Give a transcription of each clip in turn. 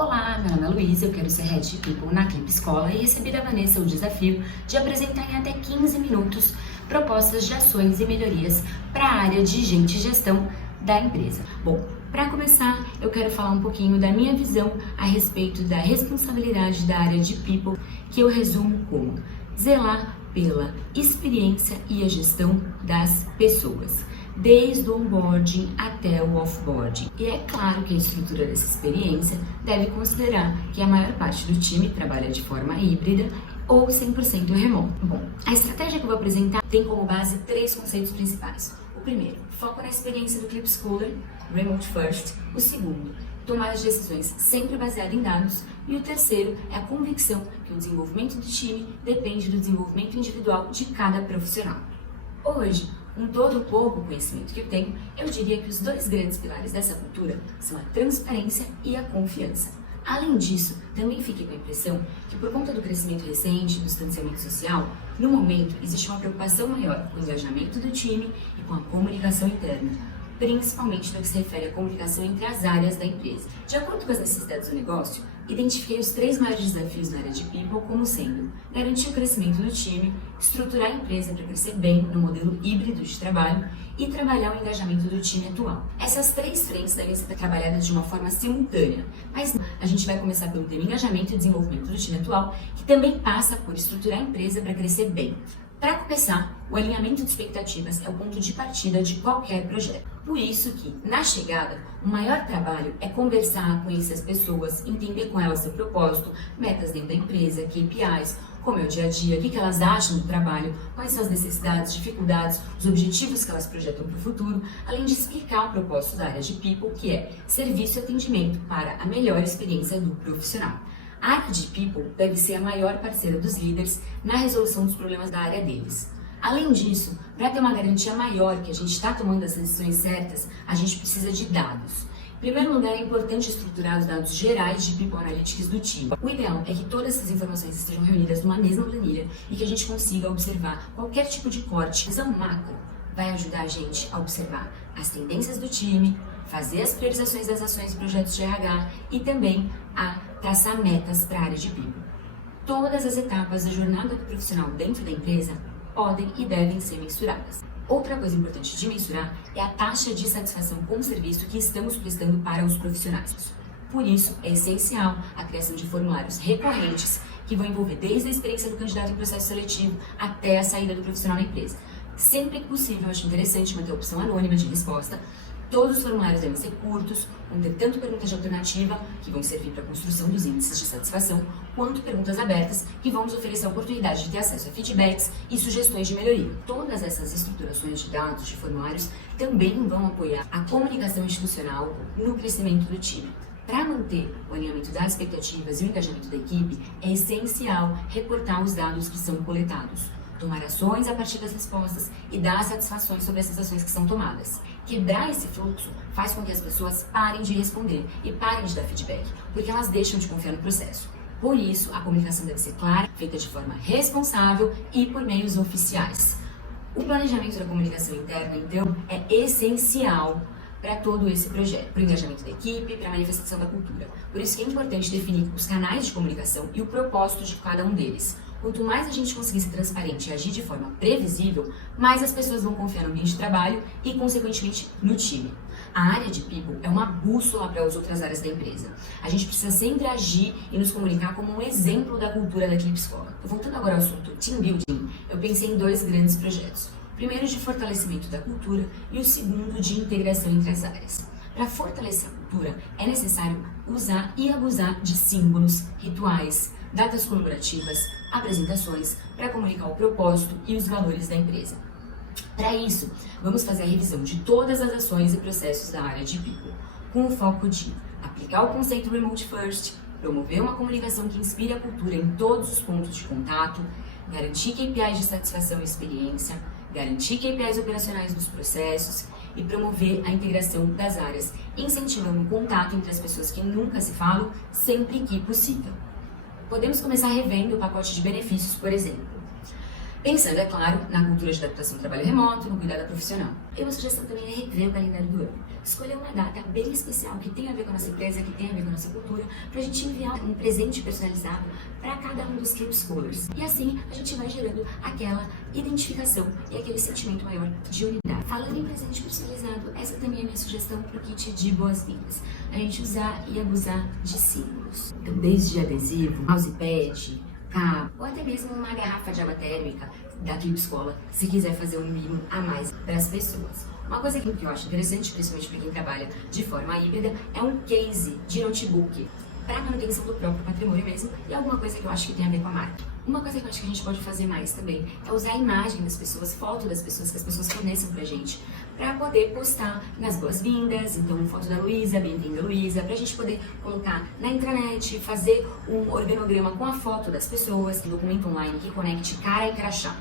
Olá, meu nome é Luísa, eu quero ser Head People na Clip Escola e recebi da Vanessa o desafio de apresentar em até 15 minutos propostas de ações e melhorias para a área de gente e gestão da empresa. Bom, para começar, eu quero falar um pouquinho da minha visão a respeito da responsabilidade da área de People, que eu resumo como zelar pela experiência e a gestão das pessoas, desde o onboarding até o offboarding. E é claro que a estrutura dessa experiência deve considerar que a maior parte do time trabalha de forma híbrida ou 100% remoto. Bom, a estratégia que eu vou apresentar tem como base 3 conceitos principais. O primeiro, foco na experiência do Clip Schooler, Remote First. O segundo, tomar as decisões sempre baseado em dados. E o terceiro é a convicção que o desenvolvimento do time depende do desenvolvimento individual de cada profissional. Hoje, com todo o pouco conhecimento que eu tenho, eu diria que os 2 grandes pilares dessa cultura são a transparência e a confiança. Além disso, também fiquei com a impressão que, por conta do crescimento recente e do distanciamento social, no momento existe uma preocupação maior com o engajamento do time e com a comunicação interna, principalmente no que se refere à comunicação entre as áreas da empresa. De acordo com as necessidades do negócio, identifiquei os 3 maiores desafios na área de People como sendo garantir o crescimento do time, estruturar a empresa para crescer bem no modelo híbrido de trabalho e trabalhar o engajamento do time atual. Essas 3 frentes devem ser trabalhadas de uma forma simultânea, mas a gente vai começar pelo tema engajamento e desenvolvimento do time atual, que também passa por estruturar a empresa para crescer bem. Para começar, o alinhamento de expectativas é o ponto de partida de qualquer projeto. Por isso que, na chegada, o maior trabalho é conversar, conhecer as pessoas, entender com elas seu propósito, metas dentro da empresa, KPIs, como é o dia a dia, o que elas acham do trabalho, quais são as necessidades, dificuldades, os objetivos que elas projetam para o futuro, além de explicar o propósito da área de People, que é serviço e atendimento para a melhor experiência do profissional. A área de People deve ser a maior parceira dos líderes na resolução dos problemas da área deles. Além disso, para ter uma garantia maior que a gente está tomando as decisões certas, a gente precisa de dados. Em primeiro lugar, é importante estruturar os dados gerais de People Analytics do time. O ideal é que todas essas informações estejam reunidas numa mesma planilha e que a gente consiga observar qualquer tipo de corte. A visão macro vai ajudar a gente a observar as tendências do time, fazer as priorizações das ações e projetos de RH e também a traçar metas para a área de People. Todas as etapas da jornada do profissional dentro da empresa podem e devem ser mensuradas. Outra coisa importante de mensurar é a taxa de satisfação com o serviço que estamos prestando para os profissionais. Por isso, é essencial a criação de formulários recorrentes que vão envolver desde a experiência do candidato em processo seletivo até a saída do profissional na empresa. Sempre que possível, eu acho interessante manter a opção anônima de resposta. Todos os formulários devem ser curtos, vão ter tanto perguntas de alternativa, que vão servir para a construção dos índices de satisfação, quanto perguntas abertas, que vão nos oferecer a oportunidade de ter acesso a feedbacks e sugestões de melhoria. Todas essas estruturações de dados, de formulários, também vão apoiar a comunicação institucional no crescimento do time. Para manter o alinhamento das expectativas e o engajamento da equipe, é essencial reportar os dados que são coletados, tomar ações a partir das respostas e dar satisfações sobre essas ações que são tomadas. Quebrar esse fluxo faz com que as pessoas parem de responder e parem de dar feedback, porque elas deixam de confiar no processo. Por isso, a comunicação deve ser clara, feita de forma responsável e por meios oficiais. O planejamento da comunicação interna, então, é essencial para todo esse projeto, para o engajamento da equipe, para a manifestação da cultura. Por isso que é importante definir os canais de comunicação e o propósito de cada um deles. Quanto mais a gente conseguir ser transparente e agir de forma previsível, mais as pessoas vão confiar no ambiente de trabalho e, consequentemente, no time. A área de People é uma bússola para as outras áreas da empresa. A gente precisa sempre agir e nos comunicar como um exemplo da cultura da Clip Escola. Voltando agora ao assunto Team Building, eu pensei em 2 grandes projetos. O primeiro de fortalecimento da cultura e o segundo de integração entre as áreas. Para fortalecer a cultura, é necessário usar e abusar de símbolos, rituais, datas comemorativas, apresentações para comunicar o propósito e os valores da empresa. Para isso, vamos fazer a revisão de todas as ações e processos da área de People, com o foco de aplicar o conceito Remote First, promover uma comunicação que inspire a cultura em todos os pontos de contato, garantir KPIs de satisfação e experiência, garantir KPIs operacionais dos processos e promover a integração das áreas, incentivando o contato entre as pessoas que nunca se falam, sempre que possível. Podemos começar revendo o pacote de benefícios, por exemplo. Pensando, é claro, na cultura de adaptação ao trabalho remoto, no cuidado profissional. E uma sugestão também é rever o calendário do ano. escolher uma data bem especial que tem a ver com a nossa empresa, que tem a ver com a nossa cultura, pra gente enviar um presente personalizado para cada um dos Keep Scholars. E assim a gente vai gerando aquela identificação e aquele sentimento maior de unidade. Falando em presente personalizado, essa também é a minha sugestão para o kit de boas-vindas. A gente usar e abusar de símbolos. Então, desde adesivo, mousepad, cabo, ou até mesmo uma garrafa de água térmica da Keep Escola, se quiser fazer um mimo a mais para as pessoas. Uma coisa que eu acho interessante, principalmente para quem trabalha de forma híbrida, é um case de notebook para manutenção do próprio patrimônio mesmo, e alguma coisa que eu acho que tem a ver com a marca. Uma coisa que eu acho que a gente pode fazer mais também é usar a imagem das pessoas, foto das pessoas que as pessoas forneçam pra gente, para poder postar nas boas-vindas, então foto da Luísa, bem-vinda Luísa, pra gente poder colocar na intranet, fazer um organograma com a foto das pessoas, um documento online que conecte cara e crachá.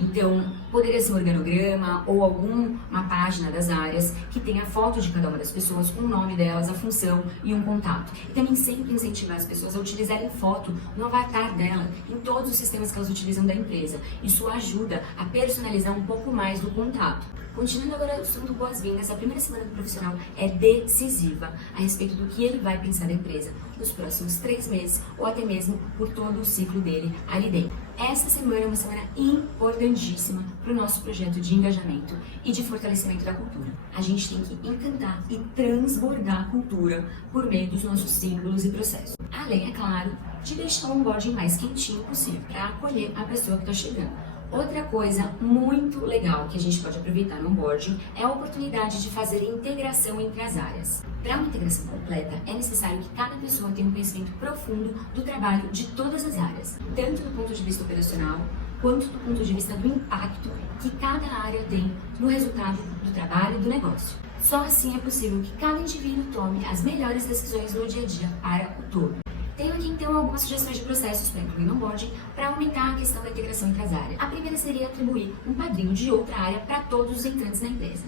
Então, poderia ser um organograma ou alguma página das áreas que tenha foto de cada uma das pessoas, com o nome delas, a função e um contato. E também sempre incentivar as pessoas a utilizarem foto no avatar dela, em todos os sistemas que elas utilizam da empresa. Isso ajuda a personalizar um pouco mais do contato. Continuando agora o assunto boas-vindas, a primeira semana do profissional é decisiva a respeito do que ele vai pensar da empresa nos próximos 3 meses ou até mesmo por todo o ciclo dele ali dentro. Essa semana é uma semana importantíssima para o nosso projeto de engajamento e de fortalecimento da cultura. A gente tem que encantar e transbordar a cultura por meio dos nossos símbolos e processos. Além, é claro, de deixar o onboarding mais quentinho possível para acolher a pessoa que está chegando. Outra coisa muito legal que a gente pode aproveitar no onboarding é a oportunidade de fazer integração entre as áreas. Para uma integração completa, é necessário que cada pessoa tenha um conhecimento profundo do trabalho de todas as áreas, tanto do ponto de vista operacional, quanto do ponto de vista do impacto que cada área tem no resultado do trabalho e do negócio. Só assim é possível que cada indivíduo tome as melhores decisões no dia a dia para o todo. Tenho aqui então algumas sugestões de processos para incluir no onboarding para aumentar a questão da integração entre as áreas. A primeira seria atribuir um padrinho de outra área para todos os entrantes na empresa.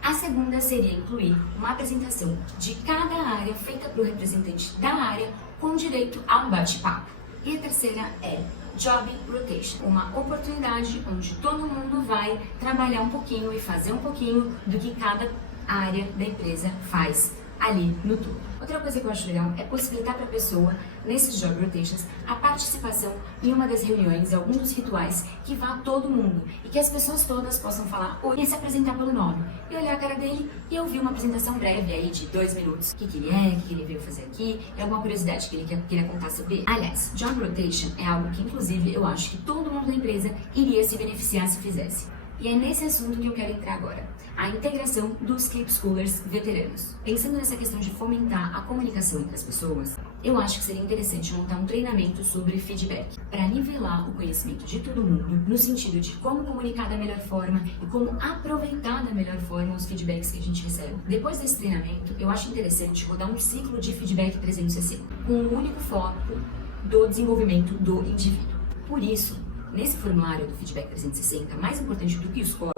A segunda seria incluir uma apresentação de cada área feita para o representante da área com direito a um bate-papo. E a terceira é Job Rotation, uma oportunidade onde todo mundo vai trabalhar um pouquinho e fazer um pouquinho do que cada área da empresa faz ali no todo. Outra coisa que eu acho legal é possibilitar para a pessoa, nesses job rotations, a participação em uma das reuniões, algum dos rituais, que vá todo mundo e que as pessoas todas possam falar oi e se apresentar pelo nome e olhar a cara dele e ouvir uma apresentação breve aí de 2 minutos. O que ele é, o que ele veio fazer aqui e alguma curiosidade que ele queria contar sobre ele. Aliás, job rotation é algo que inclusive eu acho que todo mundo da empresa iria se beneficiar se fizesse. E é nesse assunto que eu quero entrar agora, a integração dos Keep Scholars veteranos. Pensando nessa questão de fomentar a comunicação entre as pessoas, eu acho que seria interessante montar um treinamento sobre feedback, para nivelar o conhecimento de todo mundo, no sentido de como comunicar da melhor forma e como aproveitar da melhor forma os feedbacks que a gente recebe. Depois desse treinamento, eu acho interessante rodar um ciclo de feedback 360, com um único foco do desenvolvimento do indivíduo. Por isso, nesse formulário do Feedback 360, mais importante do que o score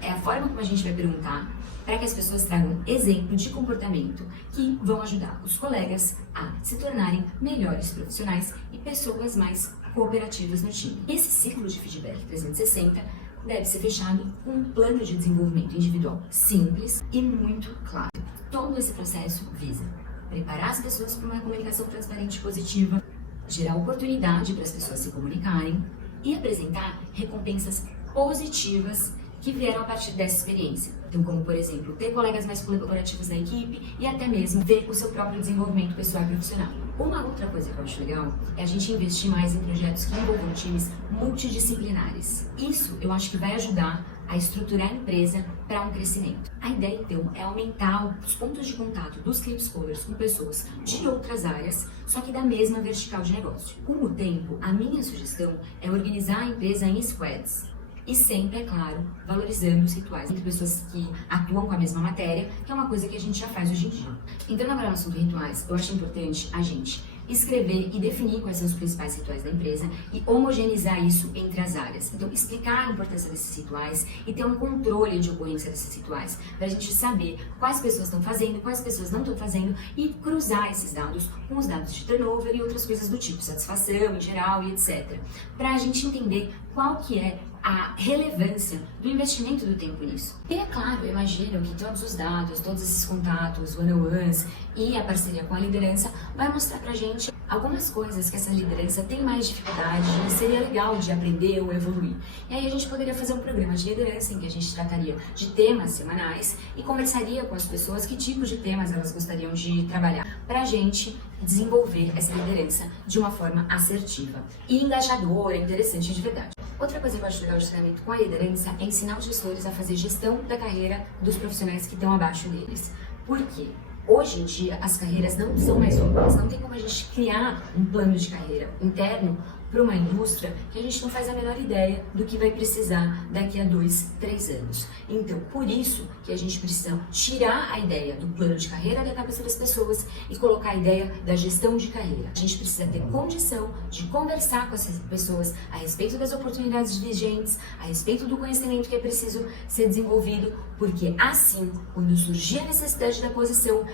é a forma como a gente vai perguntar para que as pessoas tragam exemplo de comportamento que vão ajudar os colegas a se tornarem melhores profissionais e pessoas mais cooperativas no time. Esse ciclo de Feedback 360 deve ser fechado com um plano de desenvolvimento individual simples e muito claro. Todo esse processo visa preparar as pessoas para uma comunicação transparente e positiva, gerar oportunidade para as pessoas se comunicarem, e apresentar recompensas positivas que vieram a partir dessa experiência. Então, como por exemplo, ter colegas mais colaborativos na equipe e até mesmo ver o seu próprio desenvolvimento pessoal e profissional. Uma outra coisa que eu acho legal é a gente investir mais em projetos que envolvam times multidisciplinares. Isso eu acho que vai ajudar a estruturar a empresa para um crescimento. A ideia, então, é aumentar os pontos de contato dos Keep Scholars com pessoas de outras áreas, só que da mesma vertical de negócio. Com o tempo, a minha sugestão é organizar a empresa em squads. E sempre, é claro, valorizando os rituais entre pessoas que atuam com a mesma matéria, que é uma coisa que a gente já faz hoje em dia. Entrando agora no assunto rituais, eu acho importante a gente escrever e definir quais são os principais rituais da empresa e homogeneizar isso entre as áreas. Então, explicar a importância desses rituais e ter um controle de ocorrência desses rituais, para a gente saber quais pessoas estão fazendo, quais pessoas não estão fazendo e cruzar esses dados com os dados de turnover e outras coisas do tipo, satisfação em geral e etc. Para a gente entender qual que é a relevância do investimento do tempo nisso. E é claro, eu imagino que todos os dados, todos esses contatos, one-on-ones e a parceria com a liderança vai mostrar pra gente algumas coisas que essa liderança tem mais dificuldade e seria legal de aprender ou evoluir. E aí a gente poderia fazer um programa de liderança em que a gente trataria de temas semanais e conversaria com as pessoas que tipos de temas elas gostariam de trabalhar pra gente desenvolver essa liderança de uma forma assertiva e engajadora, interessante de verdade. Outra coisa que eu acho legal de treinamento com a liderança é ensinar os gestores a fazer gestão da carreira dos profissionais que estão abaixo deles. Por quê? Hoje em dia, as carreiras não são mais óbvias, não tem como a gente criar um plano de carreira interno para uma indústria que a gente não faz a menor ideia do que vai precisar daqui a 2, 3 anos. Então, por isso que a gente precisa tirar a ideia do plano de carreira da cabeça das pessoas e colocar a ideia da gestão de carreira. A gente precisa ter condição de conversar com essas pessoas a respeito das oportunidades vigentes, a respeito do conhecimento que é preciso ser desenvolvido, porque assim, quando surgir a necessidade da posição,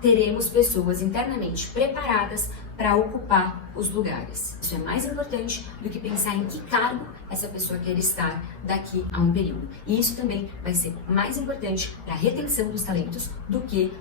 teremos pessoas internamente preparadas para ocupar os lugares. Isso é mais importante do que pensar em que cargo essa pessoa quer estar daqui a um período. E isso também vai ser mais importante para a retenção dos talentos do que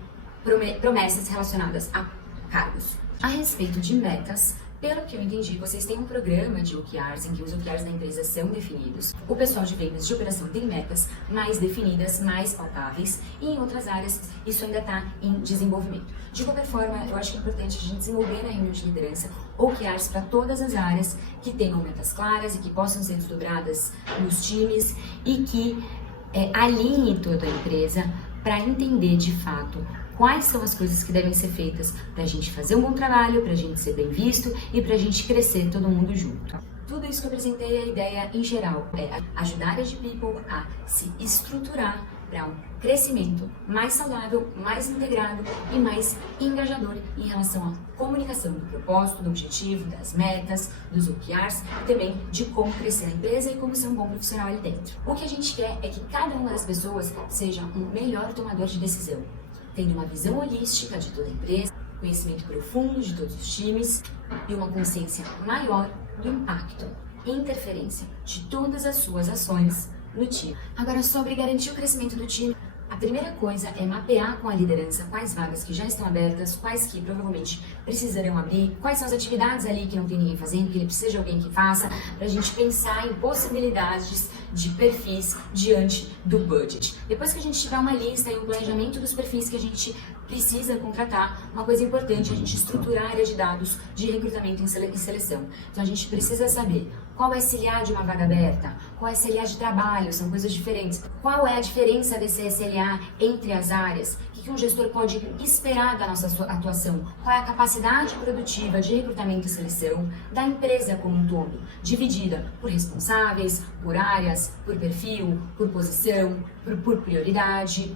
promessas relacionadas a cargos. A respeito de metas, pelo que eu entendi, vocês têm um programa de OKRs em que os OKRs da empresa são definidos. O pessoal de vendas de operação tem metas mais definidas, mais palpáveis, e em outras áreas isso ainda está em desenvolvimento. De qualquer forma, eu acho que é importante a gente desenvolver na reunião de liderança OKRs para todas as áreas que tenham metas claras e que possam ser desdobradas nos times e que alinhe toda a empresa para entender de fato quais são as coisas que devem ser feitas para a gente fazer um bom trabalho, para a gente ser bem visto e para a gente crescer todo mundo junto. Tudo isso que eu apresentei, a ideia em geral é ajudar a de People a se estruturar para um crescimento mais saudável, mais integrado e mais engajador em relação à comunicação do propósito, do objetivo, das metas, dos OKRs e também de como crescer a empresa e como ser um bom profissional ali dentro. O que a gente quer é que cada uma das pessoas seja um melhor tomador de decisão, tendo uma visão holística de toda a empresa, conhecimento profundo de todos os times e uma consciência maior do impacto e interferência de todas as suas ações no time. Agora, sobre garantir o crescimento do time, a primeira coisa é mapear com a liderança quais vagas que já estão abertas, quais que provavelmente precisarão abrir, quais são as atividades ali que não tem ninguém fazendo, que ele precisa de alguém que faça, para a gente pensar em possibilidades de perfis diante do budget. Depois que a gente tiver uma lista e um planejamento dos perfis que a gente precisa contratar, uma coisa importante é a gente estruturar a área de dados de recrutamento e seleção. Então a gente precisa saber qual é o SLA de uma vaga aberta, qual é o SLA de trabalho, são coisas diferentes. Qual é a diferença desse SLA entre as áreas? O que um gestor pode esperar da nossa atuação? Qual é a capacidade produtiva de recrutamento e seleção da empresa como um todo? Dividida por responsáveis, por áreas, por perfil, por posição, por prioridade.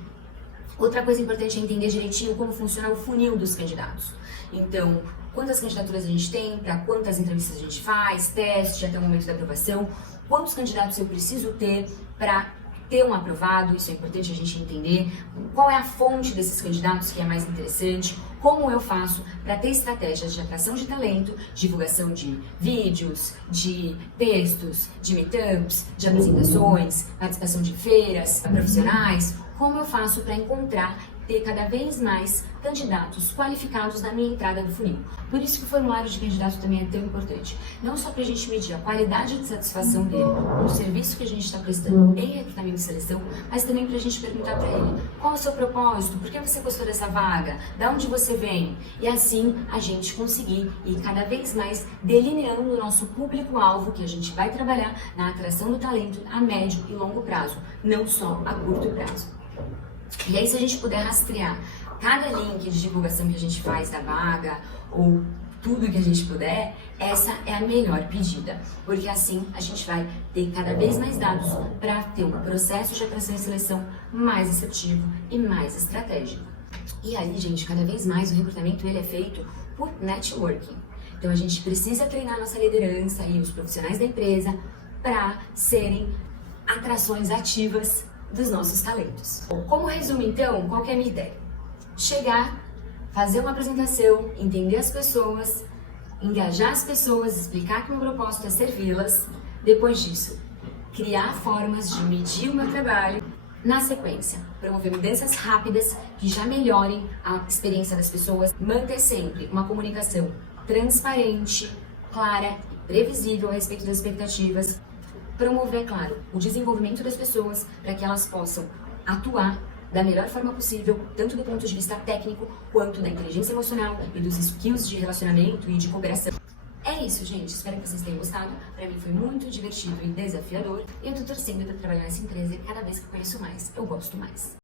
Outra coisa importante é entender direitinho como funciona o funil dos candidatos. Então, quantas candidaturas a gente tem, para quantas entrevistas a gente faz, teste até o momento da aprovação, quantos candidatos eu preciso ter para ter um aprovado, isso é importante a gente entender, qual é a fonte desses candidatos que é mais interessante, como eu faço para ter estratégias de atração de talento, divulgação de vídeos, de textos, de meetups, de apresentações, participação de feiras profissionais, como eu faço para encontrar, ter cada vez mais candidatos qualificados na minha entrada do funil. Por isso que o formulário de candidato também é tão importante. Não só para a gente medir a qualidade de satisfação dele no serviço que a gente está prestando em recrutamento e seleção, mas também para a gente perguntar para ele qual é o seu propósito, por que você gostou dessa vaga, de onde você vem, e assim a gente conseguir ir cada vez mais delineando o nosso público-alvo que a gente vai trabalhar na atração do talento a médio e longo prazo, não só a curto prazo. E aí, se a gente puder rastrear cada link de divulgação que a gente faz da vaga ou tudo que a gente puder, essa é a melhor pedida, porque assim a gente vai ter cada vez mais dados para ter um processo de atração e seleção mais assertivo e mais estratégico. E aí, gente, cada vez mais o recrutamento ele é feito por networking. Então a gente precisa treinar nossa liderança e os profissionais da empresa para serem atrações ativas dos nossos talentos. Como resumo então, qual que é a minha ideia? Chegar, fazer uma apresentação, entender as pessoas, engajar as pessoas, explicar que o meu propósito é servi-las. Depois disso, criar formas de medir o meu trabalho. Na sequência, promover mudanças rápidas que já melhorem a experiência das pessoas, manter sempre uma comunicação transparente, clara e previsível a respeito das expectativas, promover, claro, o desenvolvimento das pessoas para que elas possam atuar da melhor forma possível, tanto do ponto de vista técnico quanto da inteligência emocional e dos skills de relacionamento e de cooperação. É isso, gente. Espero que vocês tenham gostado. Para mim foi muito divertido e desafiador. E eu tô torcendo para trabalhar nessa empresa e cada vez que eu conheço mais, eu gosto mais.